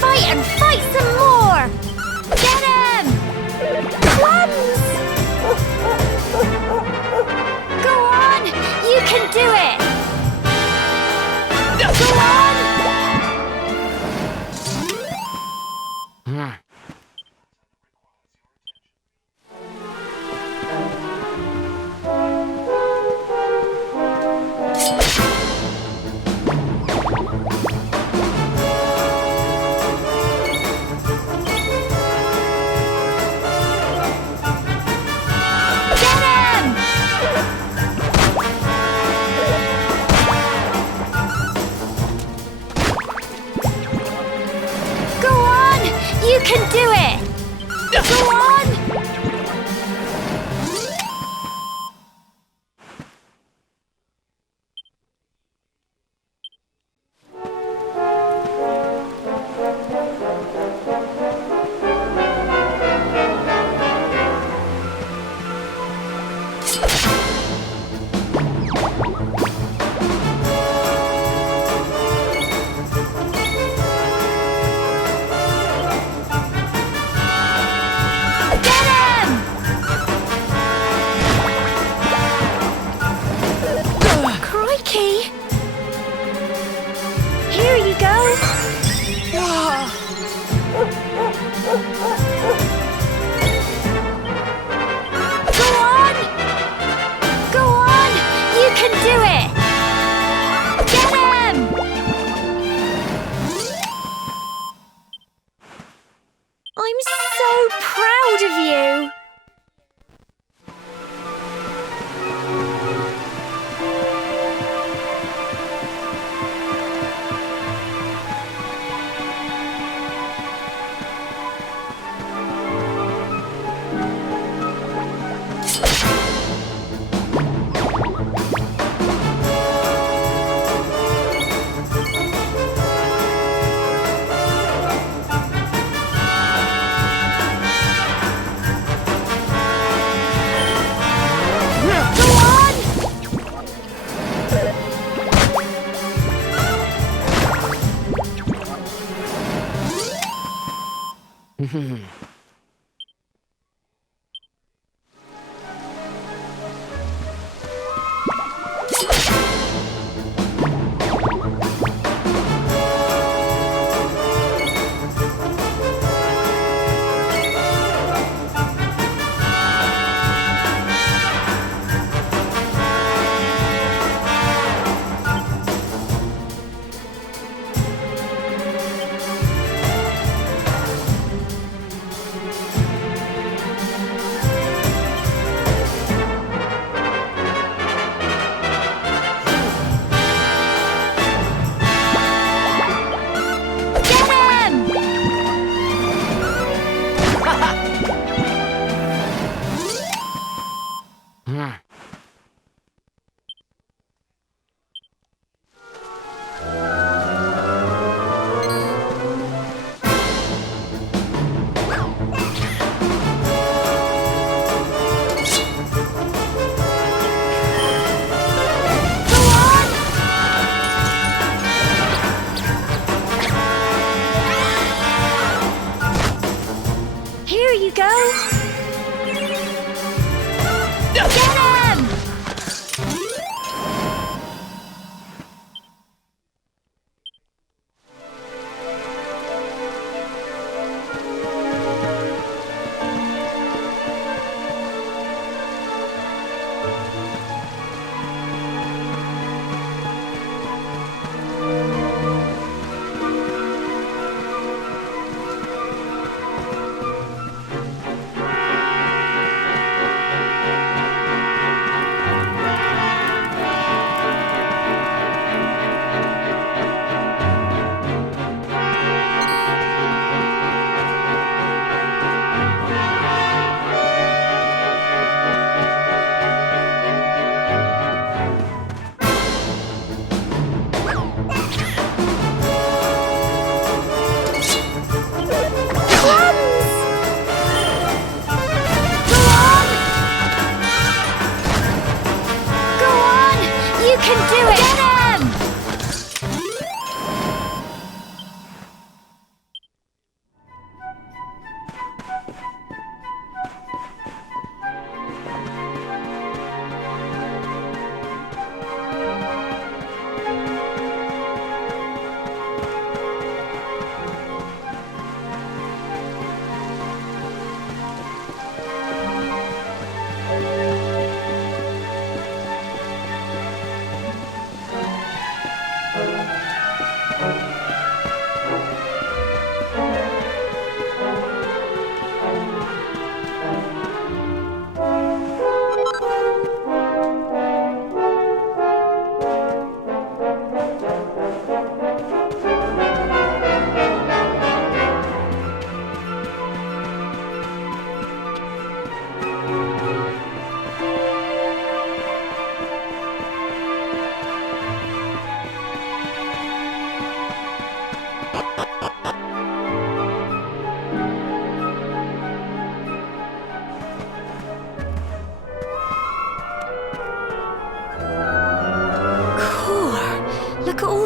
Fight and fight some more! Get him! Cleanse! Go on! You can do it! Go on! You can do it! Go on! I'm so proud of you!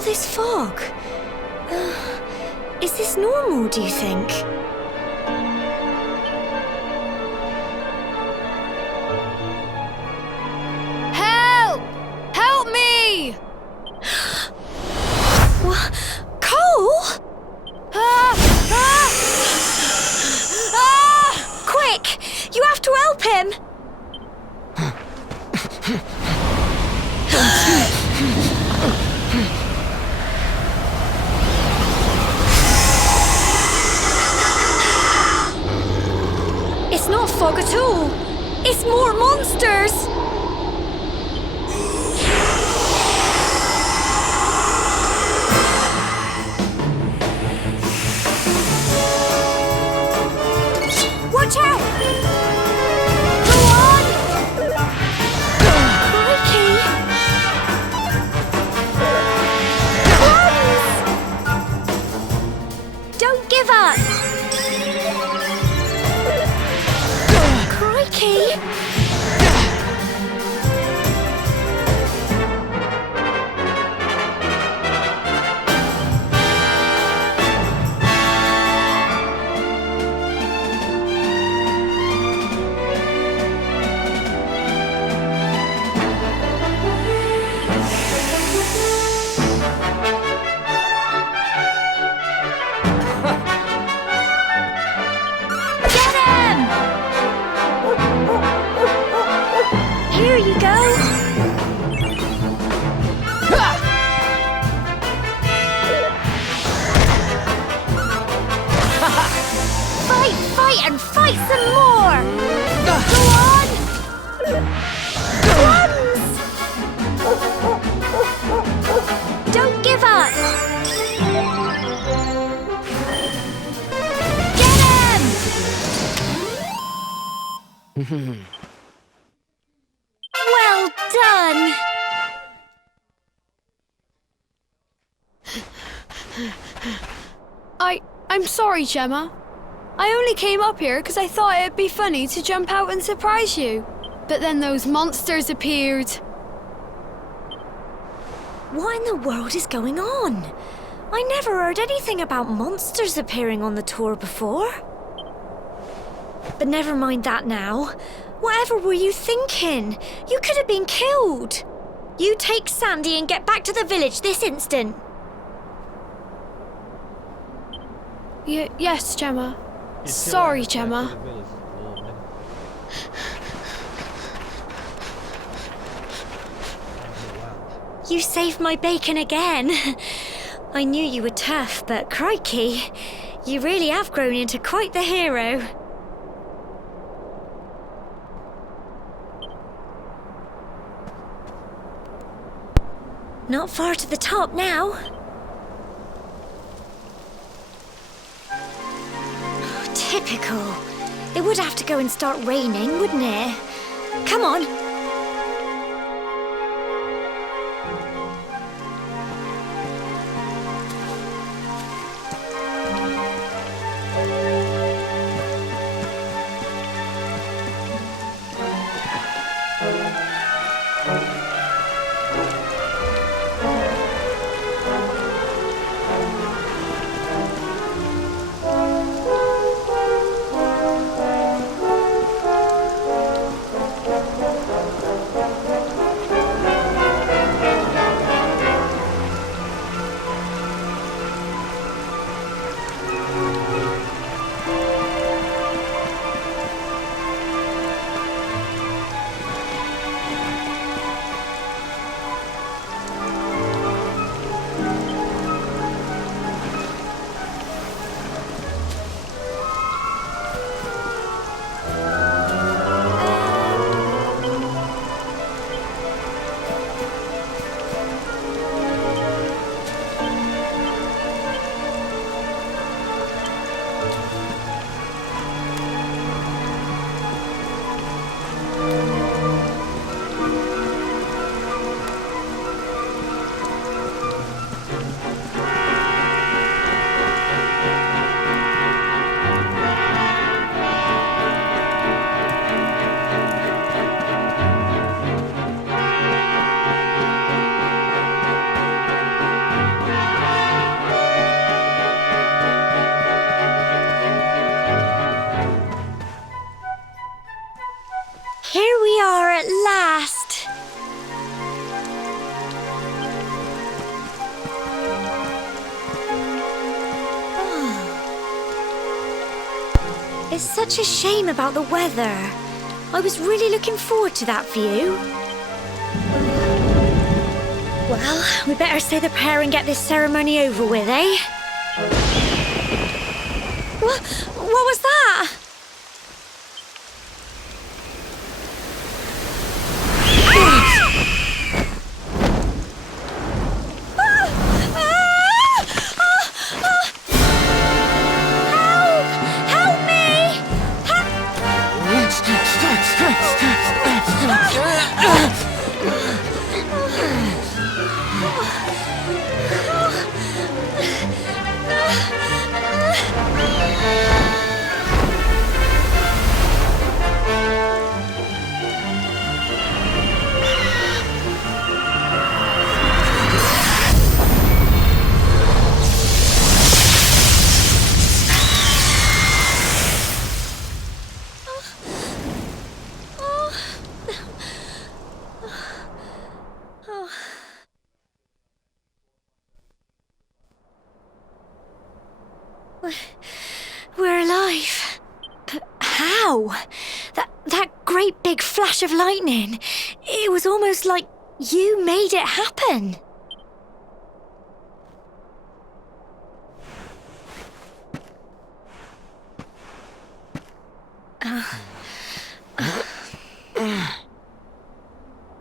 all this fog? Is this normal, do you think? Help! Help me! What? Cole? Quick! You have to help him! It's not fog at all. It's more monsters. Watch out! Go on! Crikey! Runs! Don't give up! Crikey! Get him! Here you go. Fight, fight, and fight some more. Go on. Runs. Don't give up. Get him. Well done. I'm sorry, Gemma. I only came up here because I thought it'd be funny to jump out and surprise you. But then those monsters appeared. What in the world is going on? I never heard anything about monsters appearing on the tour before. But never mind that now. Whatever were you thinking? You could have been killed. You take Sandy and get back to the village this instant. Yes, Gemma. Sorry, Gemma. You saved my bacon again. I knew you were tough, but crikey, you really have grown into quite the hero. Not far to the top now. Typical. It would have to go and start raining, wouldn't it? Come on. It's such a shame about the weather. I was really looking forward to that view. Well, we better say the prayer and get this ceremony over with, eh? What was that? We're alive. But how? That great big flash of lightning. It was almost like you made it happen.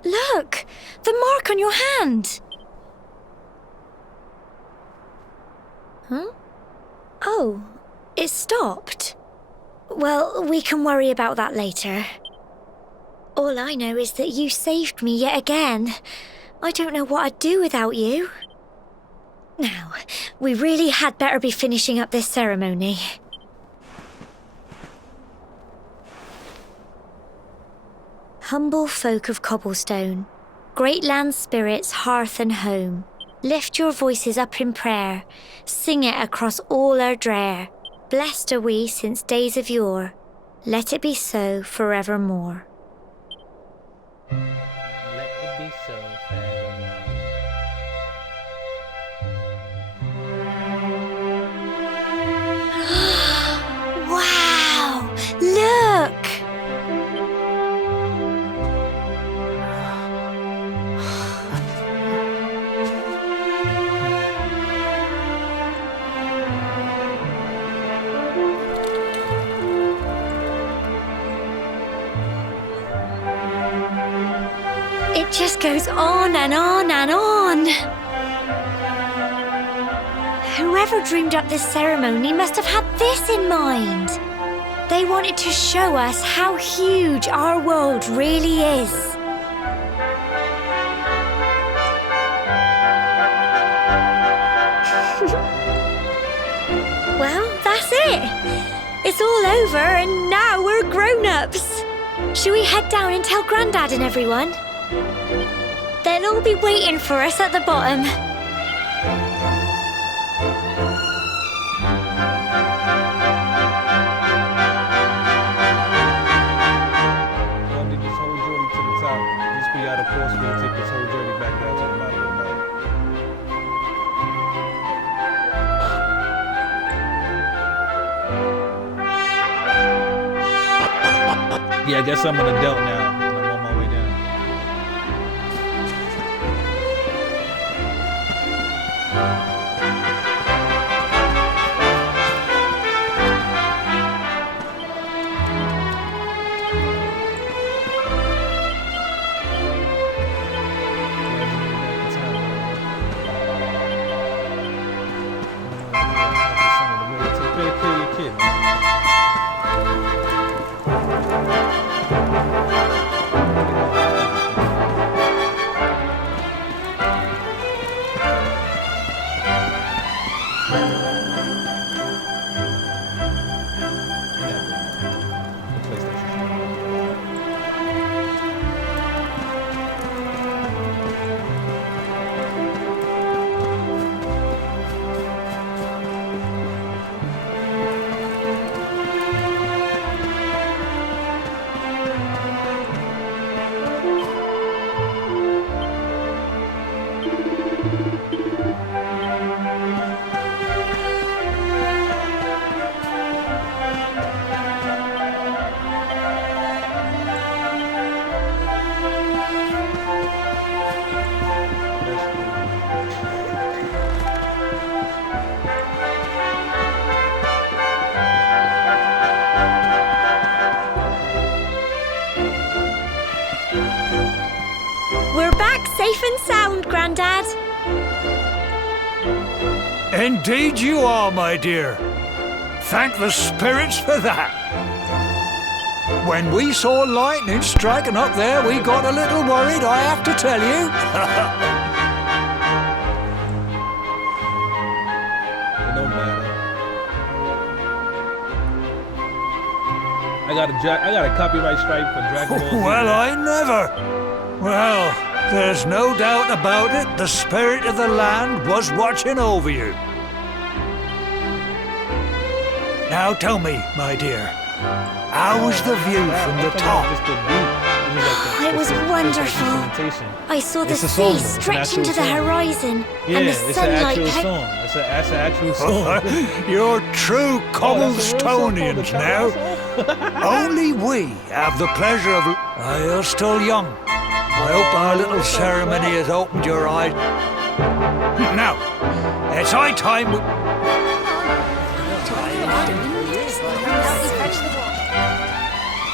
Look! The mark on your hand! Huh? Oh, it stopped. Well, we can worry about that later. All I know is that you saved me yet again. I don't know what I'd do without you. Now, we really had better be finishing up this ceremony. Humble folk of cobblestone, great land spirits, hearth and home, lift your voices up in prayer, sing it across all our drear. Blessed are we since days of yore, let it be so forevermore. Let it be so forevermore. Wow! Look! It just goes on and on and on. Whoever dreamed up this ceremony must have had this in mind. They wanted to show us how huge our world really is. Well, that's it. It's all over and now we're grown-ups. Shall we head down and tell Grandad and everyone? They'll all be waiting for us at the bottom. Don't need this whole journey to the top. Just be out of course for you to take this whole journey back down to the bottom of the mountain. Yeah, I guess I'm an adult now, and I'm on my way down. Take care of your kid, man. Indeed you are, my dear. Thank the spirits for that. When we saw lightning striking up there, we got a little worried, I have to tell you. It don't matter. I got a copyright strike for Dragon Ball Z. Well, I never. Well, there's no doubt about it. The spirit of the land was watching over you. Now tell me, my dear, how was the view from the top? It was wonderful. I saw the sea stretching to the horizon, and the sunlight. It's an actual song. You're true Cobblestonians now. Only we have the pleasure of... You're still young. I hope our little ceremony has opened your eyes. Now, it's high time...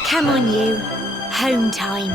Come on, you. Home time.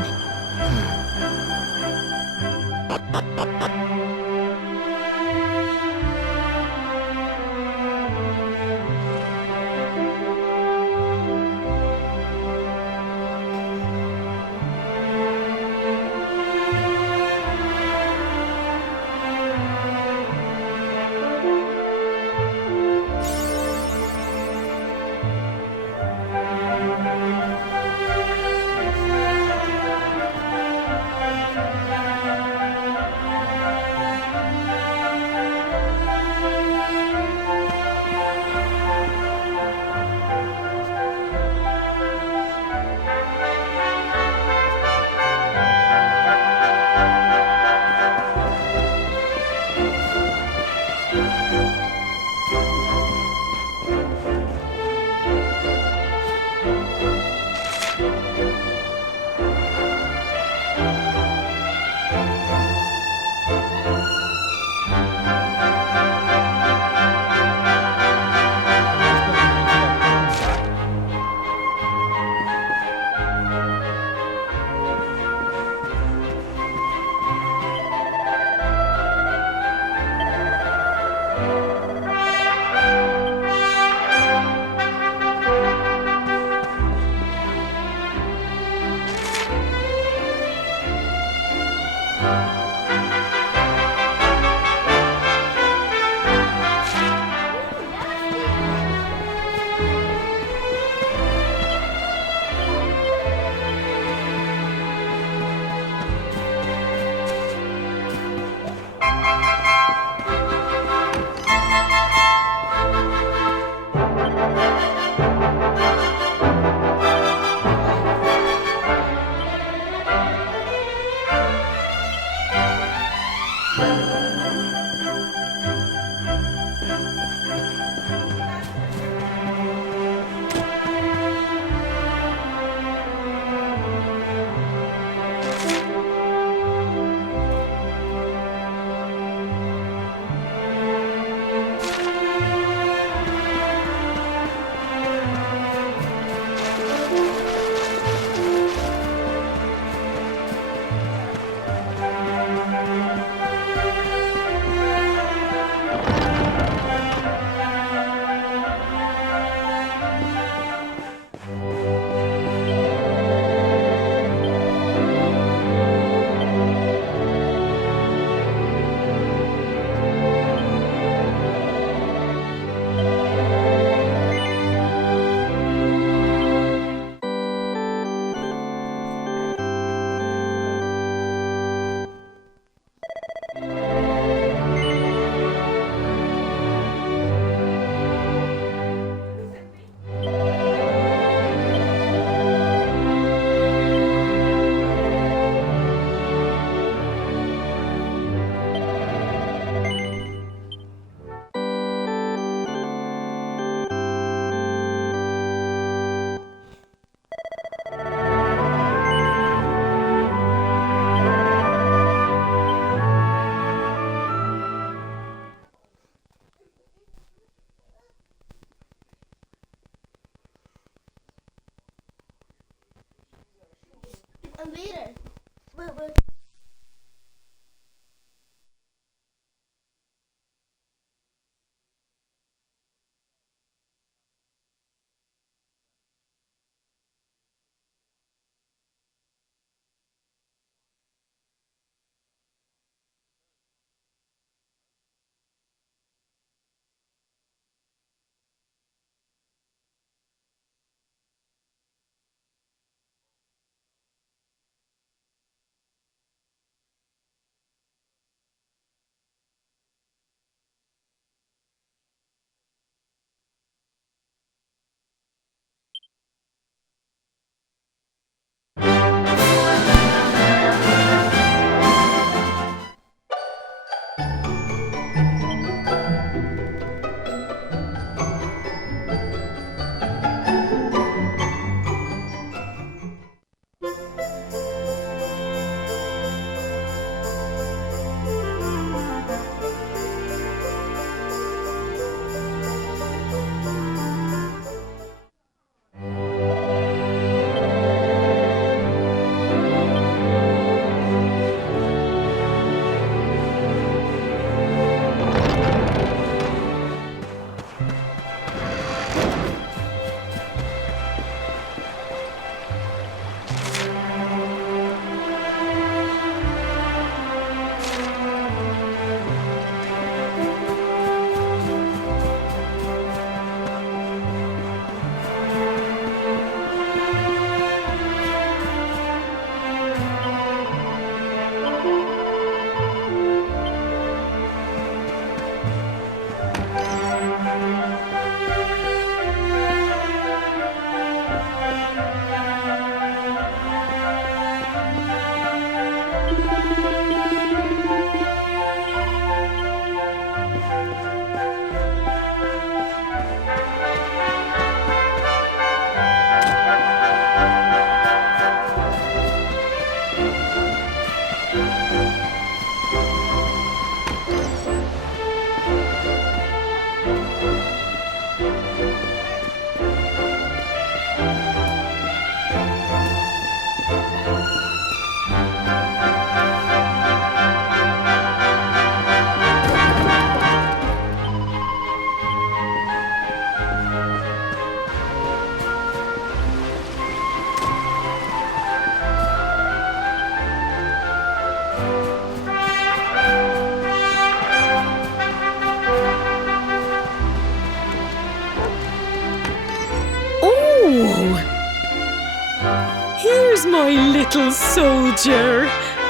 my little soldier.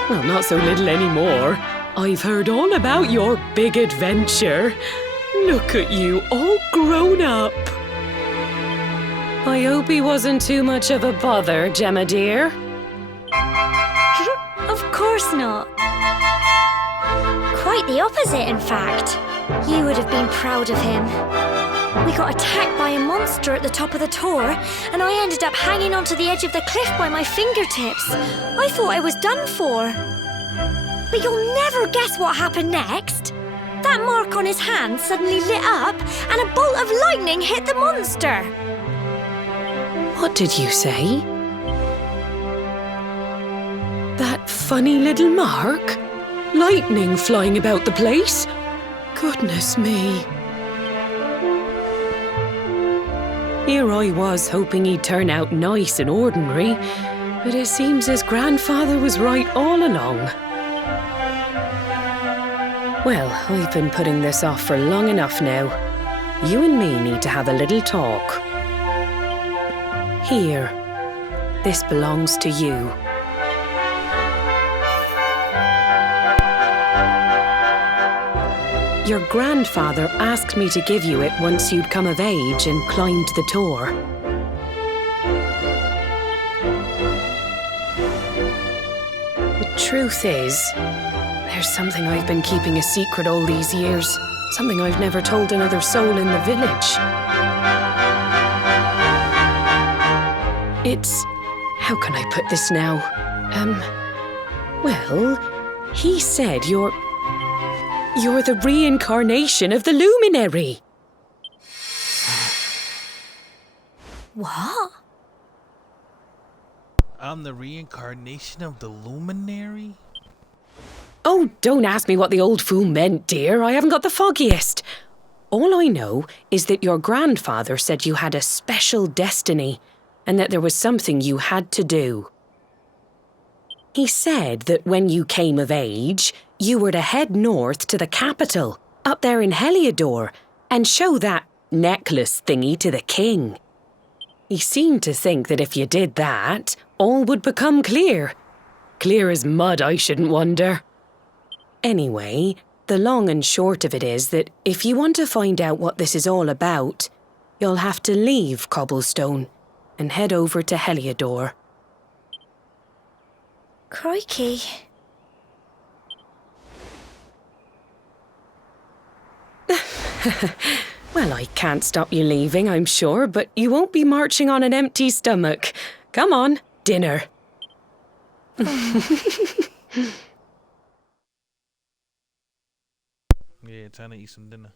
Well, not so little anymore. I've heard all about your big adventure. Look at you, all grown up. I hope he wasn't too much of a bother, Gemma dear. Of course not. Quite the opposite, in fact. You would have been proud of him. We got attacked by a monster at the top of the tour, and I ended up hanging onto the edge of the cliff by my fingertips. I thought I was done for. But you'll never guess what happened next. That mark on his hand suddenly lit up, and a bolt of lightning hit the monster. What did you say? That funny little mark? Lightning flying about the place? Goodness me. Here I was hoping he'd turn out nice and ordinary, but it seems his grandfather was right all along. Well, I've been putting this off for long enough now. You and me need to have a little talk. Here, this belongs to you. Your grandfather asked me to give you it once you'd come of age and climbed the tour. The truth is, there's something I've been keeping a secret all these years. Something I've never told another soul in the village. It's... how can I put this now? Well, he said you're the reincarnation of the luminary. What? I'm the reincarnation of the luminary? Oh, don't ask me what the old fool meant, dear. I haven't got the foggiest. All I know is that your grandfather said you had a special destiny and that there was something you had to do. He said that when you came of age, you were to head north to the capital, up there in Heliodor, and show that necklace thingy to the king. He seemed to think that if you did that, all would become clear. Clear as mud, I shouldn't wonder. Anyway, the long and short of it is that if you want to find out what this is all about, you'll have to leave Cobblestone and head over to Heliodor. Crikey. Well, I can't stop you leaving, I'm sure, but you won't be marching on an empty stomach. Come on, dinner. Yeah, trying to eat some dinner.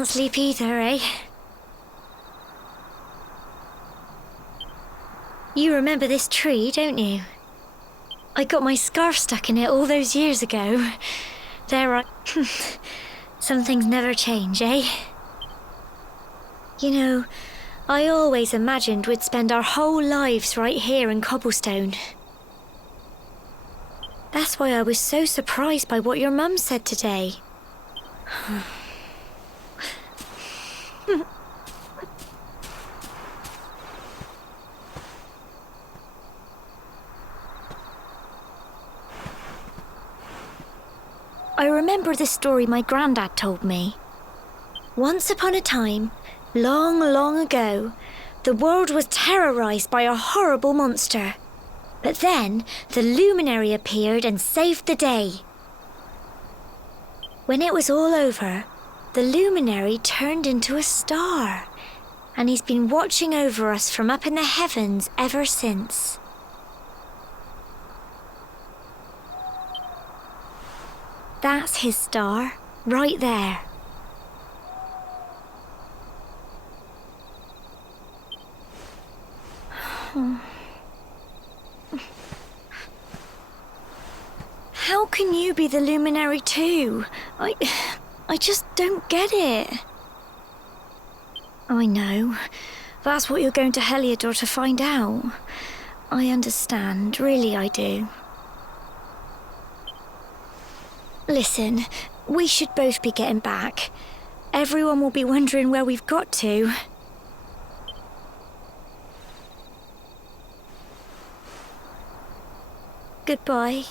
can't sleep either, eh? You remember this tree, don't you? I got my scarf stuck in it all those years ago. Some things never change, eh? You know, I always imagined we'd spend our whole lives right here in Cobblestone. That's why I was so surprised by what your mum said today. I remember the story my granddad told me. Once upon a time, long, long ago, the world was terrorized by a horrible monster. But then, the luminary appeared and saved the day. When it was all over, the luminary turned into a star, and he's been watching over us from up in the heavens ever since. That's his star, right there. How can you be the luminary too? I just don't get it. I know. That's what you're going to Heliodor to find out. I understand, really I do. Listen, we should both be getting back. Everyone will be wondering where we've got to. Goodbye.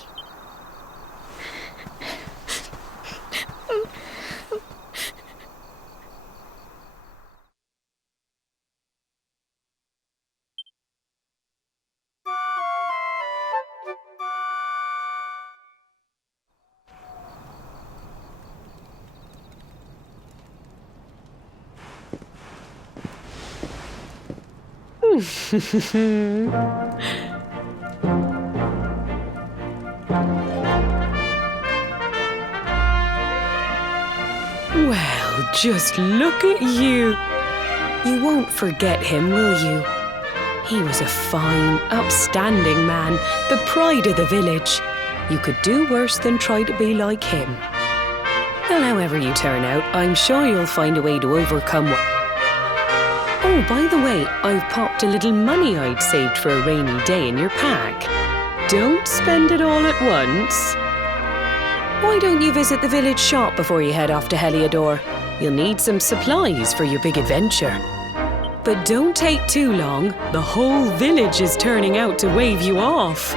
Well, just look at you. You won't forget him, will you? He was a fine, upstanding man, the pride of the village. You could do worse than try to be like him. Well, however you turn out, I'm sure you'll find a way to overcome what... Oh, by the way, I've popped a little money I'd saved for a rainy day in your pack. Don't spend it all at once. Why don't you visit the village shop before you head off to Heliodor? You'll need some supplies for your big adventure. But don't take too long. The whole village is turning out to wave you off.